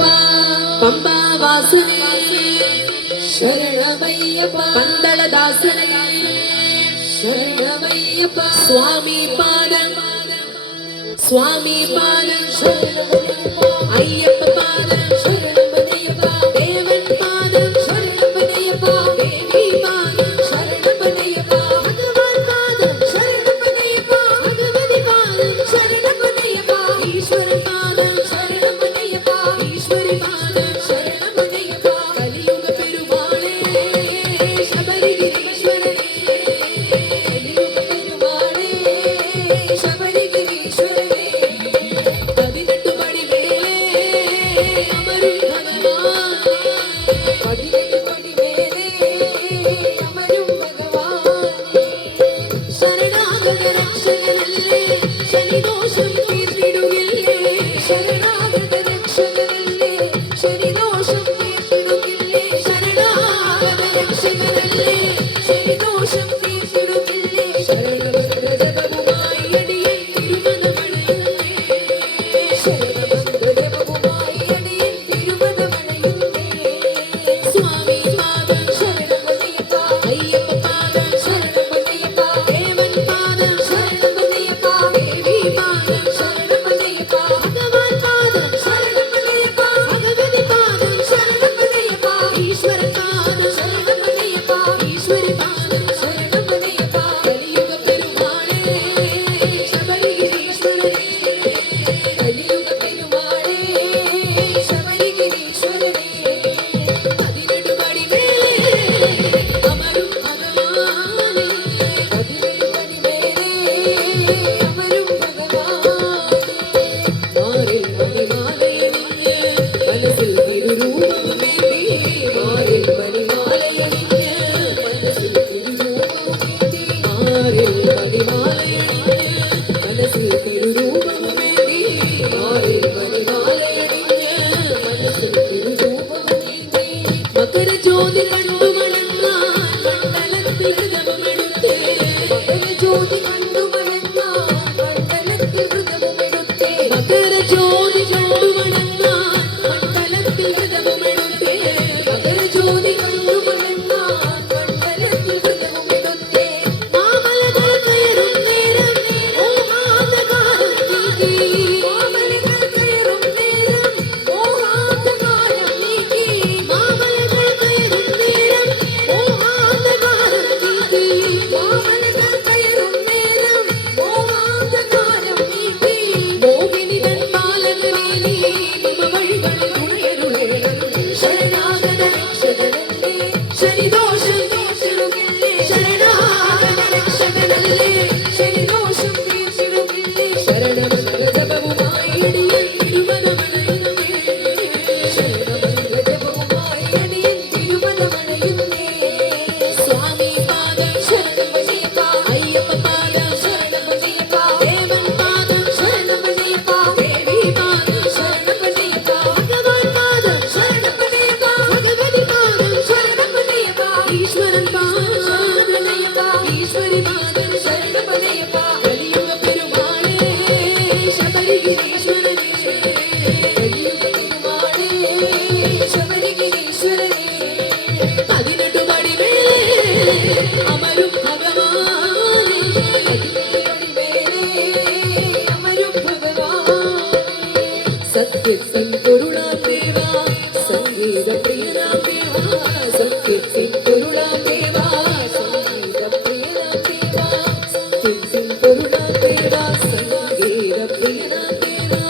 பம்பா வாசனே சரணமையப்பா, பந்தளதாசனே சரணமையப்பா, சுவாமி பாதம் சுவாமி பாதம் சரணமையப்பா, ஐயப்ப பாதம் சரணமையப்பா, தேவன் பாதம் சரணமையப்பா, தேவி பாதம் சரணமையப்பா, பகவான் பாதம் சரணமையப்பா, பகவதி பாதம் சரணமையப்பா, ஈஸ்வரன் பாதம் சரணமையப்பா, ஈஸ்வரி பாதம் சரணமையப்பா, கலியுக பெருமாளே சபரிகிரீஸ்வரனே, கலியுக பெருமாளே சபரிகிரீஸ்வரனே, 18 படி மேலே அமரும் பகவானே, 18 படி மேலே அமரும் பகவானே, சரணாகத ரக்ஷகனல்லே சனி தோஷம் தீர்த்திடுகில்லே, சரணாகத ரக்ஷகனல்லே சனி தோஷம் தீர்த்திடுகில்லே, சரணாகத ரக்ஷகனல்லே சனி தோஷம் தீர்த்திடுகில்லே, சரணமந்திர ஜபமுமாய் அடியேன் திருமணமடையுமே, சரணமந்திர ஜபமுமாய் அடியேன் திருமணமடையுமே, சுவாமி பாதம் சரணமடையப்பா, ஐயப்ப பாதம் சரணமடையப்பா, தேவன் பாதம் சரணமடையப்பா, தேவி பாதம் சரணமடையப்பா, பகவான் பாதம் சரணமடையப்பா, பகவதி பாதம் சரணமடையப்பா, ஈஸ்வரன் பாதம் சரணமடையப்பா, ஈஸ்வரி பாதம் சரணமடையப்பா, கலியுக பெருமாளே சபரிகிரீஸ்வரனே, கலியுக பெருமாளே சபரிகிரீஸ்வரனே, 18 படி மேலே அமரும் பகவானே, 18 படி மேலே அமரும் பகவானே, மாறில் மணிமாலை அணிந்து மனசில் திருரூபமேந்தி, மாறில் மணிமாலை அணிந்து மனசில் திருரூபமேந்தி, மாறில் மணிமாலை அணிந்து மனசில் திருரூபமேந்தி, மாறில் மணிமாலை அணிந்து மனசில் திருரூபமேந்தி, மகர ஜோதி கண்டு வணங்கான் மண்டலத்தில் விரதம் எடுத்தே, மகர ஜோதி கண்டு வணங்கான் மண்டலத்தில் விரதம் எடுத்தே, மகர ஜோதி கண்டு வணங்கான் மண்டலத்தில் விரதம் எடுத்தே, மகர ஜோதி கண்டு வணங்கான் மண்டலத்தில் விரதம் எடுத்தே, மாமலர்கள் கயரும் நேரம் மோகாத காலம் நீக்கி, மாமலர்கள் கயரும் நேரம் மோகாத காலம் நீக்கி, மாமலர்கள் கயரும் நேரம் மோகாத காலம் நீக்கி, மாமலர்கள் கயரும் நேரம் மோகாத காலம் நீக்கி, மோகினிதன் பாலகனே நீ நிம வழிகளில் துணையருளே, சரணாகத ரக்ஷகனல்லே சனி தோஷம் தீர்த்திடுகில்லே, சரணாகத ரக்ஷகனல்லே சனி தோஷம் தீர்த்திடுகில்லே, சரணமந்திர ஜபமுமாய் அடியேன் திருமணமடையுமே, சரணமந்திர ஜபமுமாய் அடியேன் திருமணமடையுமே, சுவாமி பாதம் சரணமடையப்பா, ஐயப்ப பாதம் சரணமடையப்பா, தேவன் பாதம் சரணமடையப்பா, தேவி பாதம் சரணமடையப்பா, பகவான் பாதம் சரணமடையப்பா, பகவதி பாதம் சரணமடையப்பா, ஈஸ்வரன் பாதம் சரணமடையப்பா, ஈஸ்வரி பாதம் சரணமடையப்பா, கலியுக பெருமாளே சபரிகிரீஸ்வரனே, கலியுக பெருமாளே சபரிகிரீஸ்வரனே, 18 படி மேலே அமரும் பகவானே, 18 படி மேலே அமரும் பகவானே, சத்யத்தின் பொருளாம் தேவா, சங்கீத பிரியனாம் தேவா, சத்யத்தின் பொருளாம் தேவா, சங்கீத பிரியனாம் தேவா, சத்யத்தின் பொருளாம் தேவா, சங்கீத பிரியனாம் தேவா,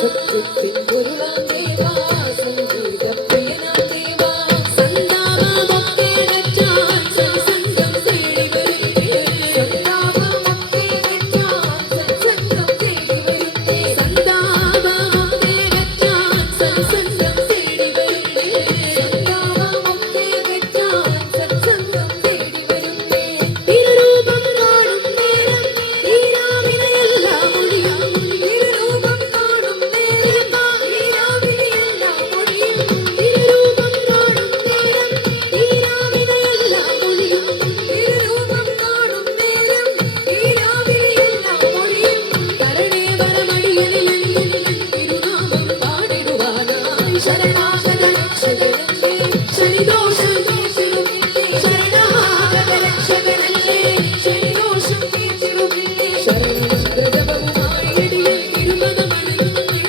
சத்யத்தின் பொருளாம் தேவா, சங்கீத பிரியனாம் தேவா, சந்தாமா மொக்கே கச்சான் சத்சங்கம் தேடி வருகிறேன், சந்தாமா மொக்கே கச்சான் சத்சங்கம் தேடி வருகிறேன், சந்தாமா மொக்கே கச்சான் சத்சங்கம் தேடி வருகிறேன், சந்தாமா மொக்கே கச்சான் சத்சங்கம் தேடி வருகிறேன், திருரூபம் காணும் நேரம் தீராவினை எல்லாம் முடியும், திருரூபம் காணும் நேரம் தீராவினை ശരണാഗത രക്ഷകനല്ലേ ശനിദോഷം തീർത്തിടുമില്ലേ ശരണാഗത രക്ഷകനല്ലേ ശനിദോഷം തീർത്തിടുമില്ലേ ശരണമന്ത്രജപവുമായി അടിയൻ തിരുപദമണയുന്നേ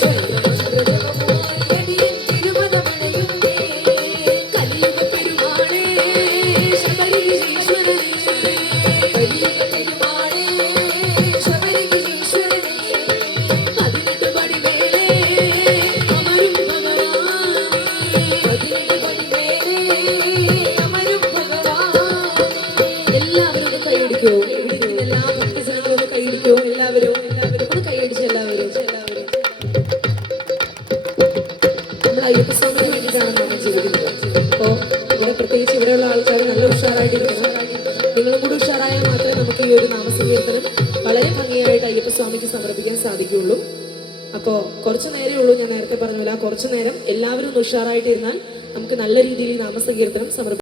ശരണമന്ത്രജപവുമായി അടിയൻ തിരുപദമണയുന്നേ കലിയുഗ പെരുമാളേ ശബരിഗിരീശ്വരനേ കലിയുഗ പെരുമാളേ ശബരിഗിരീശ്വരനേ 18 പടി മേലേ അമരും ഭഗവാനേ 18 പടി മേലേ അമരും ഭഗവാനേ എല്ലാവരും ഒന്ന് കൈയടിക്കോ ഇവിടെ ഇരിക്കുന്ന എല്ലാ ഭക്തജനങ്ങളും ഒന്ന് കൈയടിക്കോ എല്ലാവരും ഒന്ന് കൈയടിച്ച് എല്ലാവരും നമ്മൾ അയ്യപ്പസ്വാമിക്ക് വേണ്ടിയിട്ടാണ് നമ്മൾ ജീവിക്കുന്നത് അപ്പോൾ ഇവിടെ പ്രത്യേകിച്ച് ഇവിടെയുള്ള ആൾക്കാർ നല്ല ഉഷാറായിട്ടിരിക്കണം നിങ്ങളും കൂടി ഉഷാറായാൽ മാത്രമേ നമുക്ക് ഈ ഒരു നാമസങ്കീർത്തനം വളരെ ഭംഗിയായിട്ട് അയ്യപ്പസ്വാമിക്ക് സമർപ്പിക്കാൻ സാധിക്കുകയുള്ളൂ അപ്പോൾ കുറച്ച് നേരമേ ഉള്ളൂ ഞാൻ നേരത്തെ പറഞ്ഞ പോലെ ആ കുറച്ച് നേരം എല്ലാവരും ഒന്ന് ഉഷാറായിട്ടിരുന്നാൽ നമുക്ക് നല്ല രീതിയിൽ ഈ നാമസങ്കീർത്തനം സമർപ്പിക്കാം